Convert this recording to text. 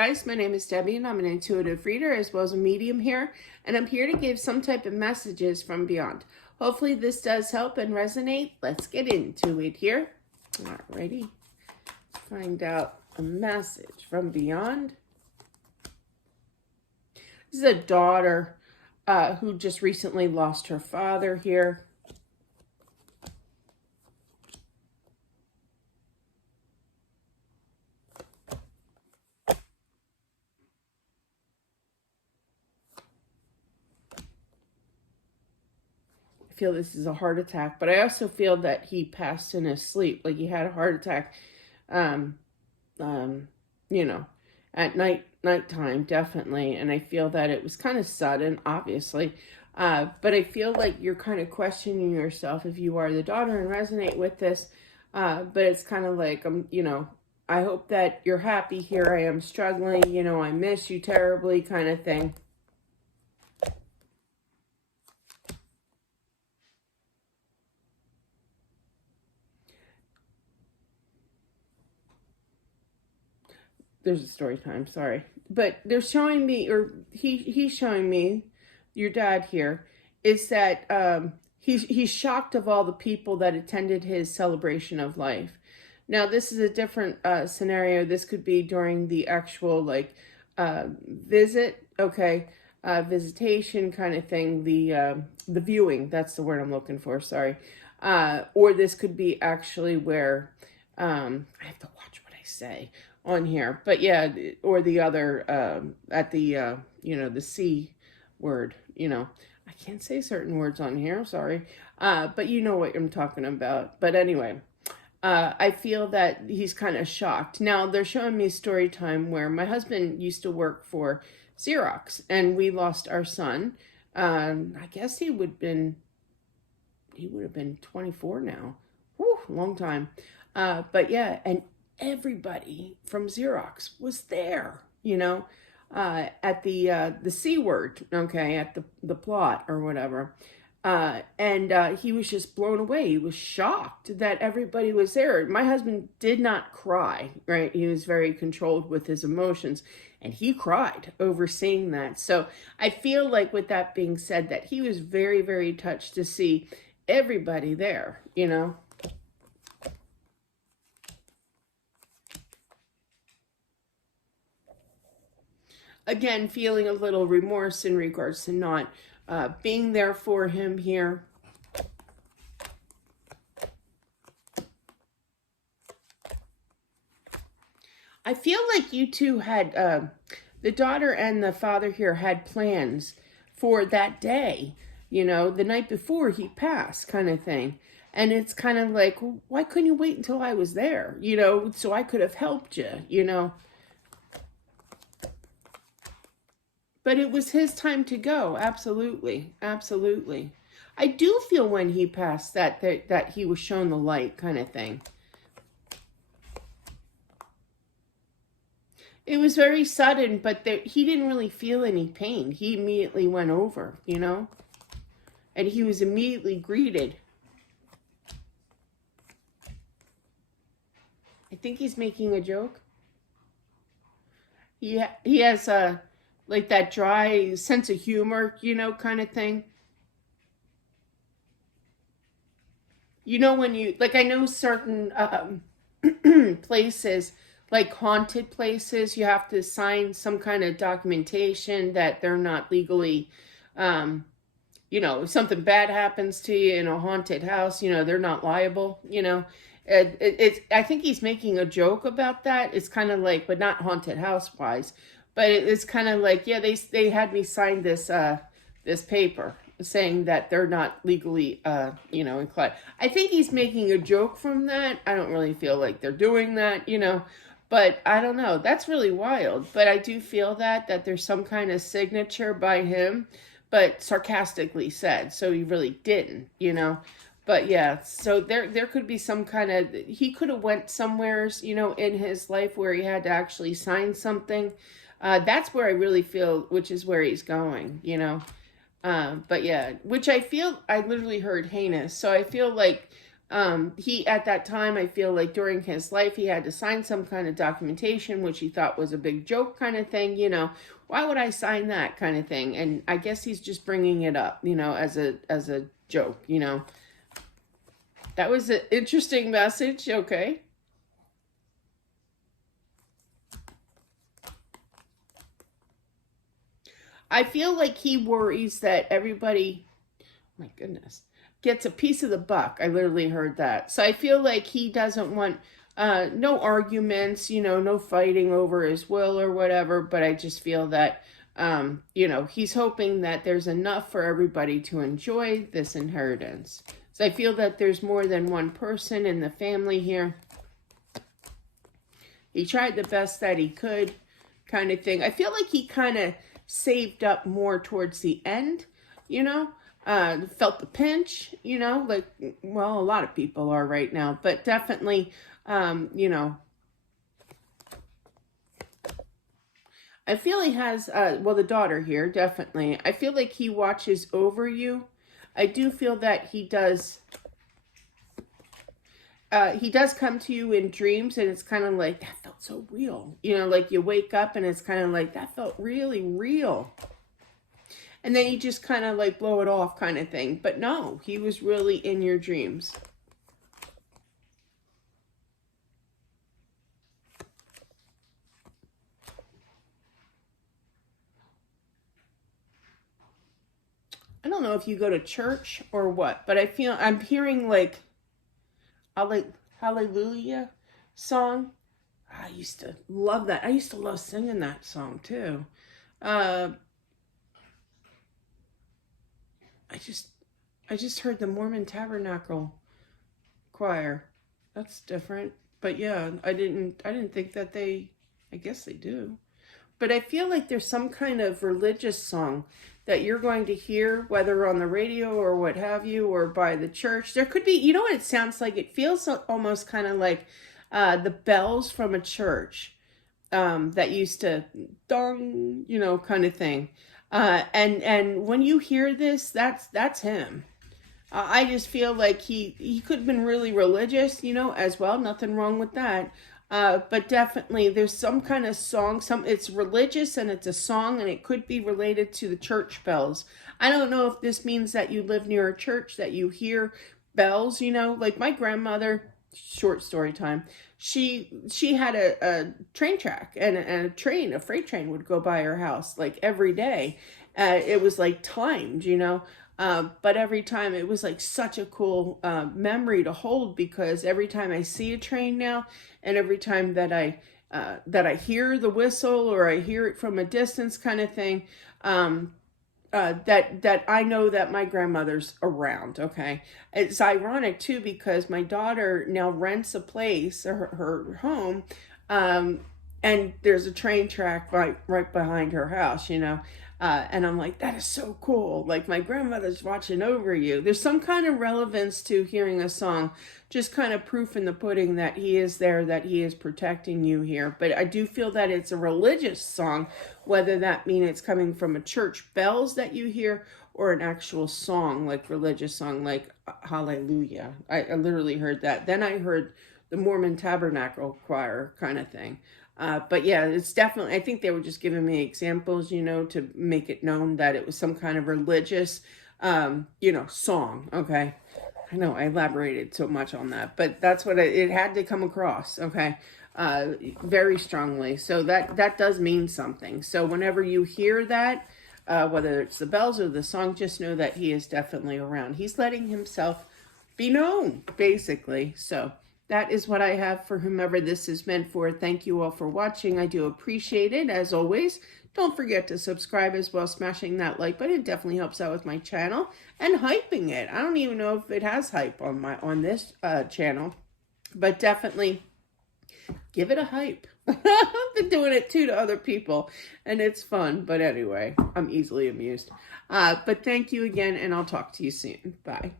Guys, my name is Debbie and I'm an intuitive reader as well as a medium here, and I'm here to give some type of messages from beyond. Hopefully this does help and resonate. Let's get into it here. Alrighty, let's find out a message from beyond. This is a daughter who just recently lost her father here. Feel this is a heart attack, but I also feel that he passed in his sleep, like he had a heart attack, you know, at nighttime, definitely. And I feel that it was kind of sudden, obviously, but I feel like you're kind of questioning yourself if you are the daughter and resonate with this, but it's kind of like, I hope that you're happy. Here I am struggling, I miss you terribly, kind of thing. There's a story time, sorry. But they're showing me, or he's showing me, your dad here, is that he's shocked of all the people that attended his celebration of life. Now, this is a different scenario. This could be during the actual, visit, okay, visitation kind of thing, the viewing, that's the word I'm looking for, sorry. Or this could be actually where, I have to watch what I say on here, but yeah, or the other at the the C word, I can't say certain words on here, sorry, but you know what I'm talking about. But anyway, I feel that he's kind of shocked. Now they're showing me a story time where my husband used to work for Xerox and we lost our son. I guess he would have been 24 now. Whew, long time. But yeah, and everybody from Xerox was there, at the C word, okay, at the plot or whatever. And he was just blown away. He was shocked that everybody was there. My husband did not cry, right? He was very controlled with his emotions, and he cried over seeing that. So I feel like, with that being said, that he was very, very touched to see everybody there, Again, feeling a little remorse in regards to not being there for him here. I feel like you two had, the daughter and the father here had plans for that day, the night before he passed, kind of thing. And it's kind of like, well, why couldn't you wait until I was there, so I could have helped you. But it was his time to go. Absolutely. Absolutely. I do feel when he passed that he was shown the light, kind of thing. It was very sudden, but he didn't really feel any pain. He immediately went over, and he was immediately greeted. I think he's making a joke. He has like that dry sense of humor, kind of thing. When you, like, I know certain places, like haunted places, you have to sign some kind of documentation that they're not legally, if something bad happens to you in a haunted house, they're not liable, I think he's making a joke about that. It's kind of like, but not haunted house wise, but it's kind of like, yeah, they had me sign this paper saying that they're not legally, inclined. I think he's making a joke from that. I don't really feel like they're doing that, but I don't know. That's really wild. But I do feel that there's some kind of signature by him, but sarcastically said. So he really didn't. But yeah, so there could be some kind of, he could have went somewheres, in his life where he had to actually sign something. That's where I really feel, which is where he's going, But yeah, which I feel, I literally heard heinous. So I feel like He, at that time, I feel like during his life, he had to sign some kind of documentation, which he thought was a big joke kind of thing, why would I sign that kind of thing? And I guess he's just bringing it up, as a joke, That was an interesting message, okay. I feel like he worries that everybody, my goodness, gets a piece of the buck. I literally heard that. So I feel like he doesn't want no arguments, no fighting over his will or whatever. But I just feel that, he's hoping that there's enough for everybody to enjoy this inheritance. So I feel that there's more than one person in the family here. He tried the best that he could, kind of thing. I feel like he kind of saved up more towards the end, felt the pinch, like, well, a lot of people are right now, but definitely, I feel he has, the daughter here, definitely. I feel like he watches over you. I do feel that he does come to you in dreams, and it's kind of like, that felt so real. Like you wake up and it's kind of like, that felt really real. And then you just kind of like blow it off kind of thing. But no, he was really in your dreams. I don't know if you go to church or what, but I'm hearing like Hallelujah song. I used to love that. I used to love singing that song too. I just heard the Mormon Tabernacle Choir. That's different. But yeah, I didn't think that I guess they do. But I feel like there's some kind of religious song that you're going to hear, whether on the radio or what have you, or by the church. There could be, you know what it sounds like? It feels almost kind of like the bells from a church that used to dong, kind of thing. And when you hear this, that's him. I just feel like he could have been really religious, as well. Nothing wrong with that. But definitely there's some kind of song, it's religious and it's a song, and it could be related to the church bells. I don't know if this means that you live near a church, that you hear bells, like my grandmother, short story time, she had a train track, and a freight train would go by her house like every day. It was like timed, but every time it was like such a cool memory to hold, because every time I see a train now, and every time that I hear the whistle, or I hear it from a distance kind of thing, that I know that my grandmother's around. Okay. It's ironic too, because my daughter now rents a place, her home, and there's a train track right behind her house, and I'm like, that is so cool. Like, my grandmother's watching over you. There's some kind of relevance to hearing a song, just kind of proof in the pudding that he is there, that he is protecting you here. But I do feel that it's a religious song, whether that mean it's coming from a church bells that you hear, or an actual song, like religious song, like Hallelujah. I literally heard that. Then I heard the Mormon Tabernacle Choir kind of thing. But yeah, it's definitely, I think they were just giving me examples, to make it known that it was some kind of religious, song. Okay. I know I elaborated so much on that, but that's what it had to come across. Okay. Very strongly. So that does mean something. So whenever you hear that, whether it's the bells or the song, just know that he is definitely around. He's letting himself be known, basically. So that is what I have for whomever this is meant for. Thank you all for watching. I do appreciate it, as always. Don't forget to subscribe as well, smashing that like button. It definitely helps out with my channel, and hyping it. I don't even know if it has hype on this channel, but definitely give it a hype. I've been doing it too to other people, and it's fun. But anyway, I'm easily amused. But thank you again, and I'll talk to you soon. Bye.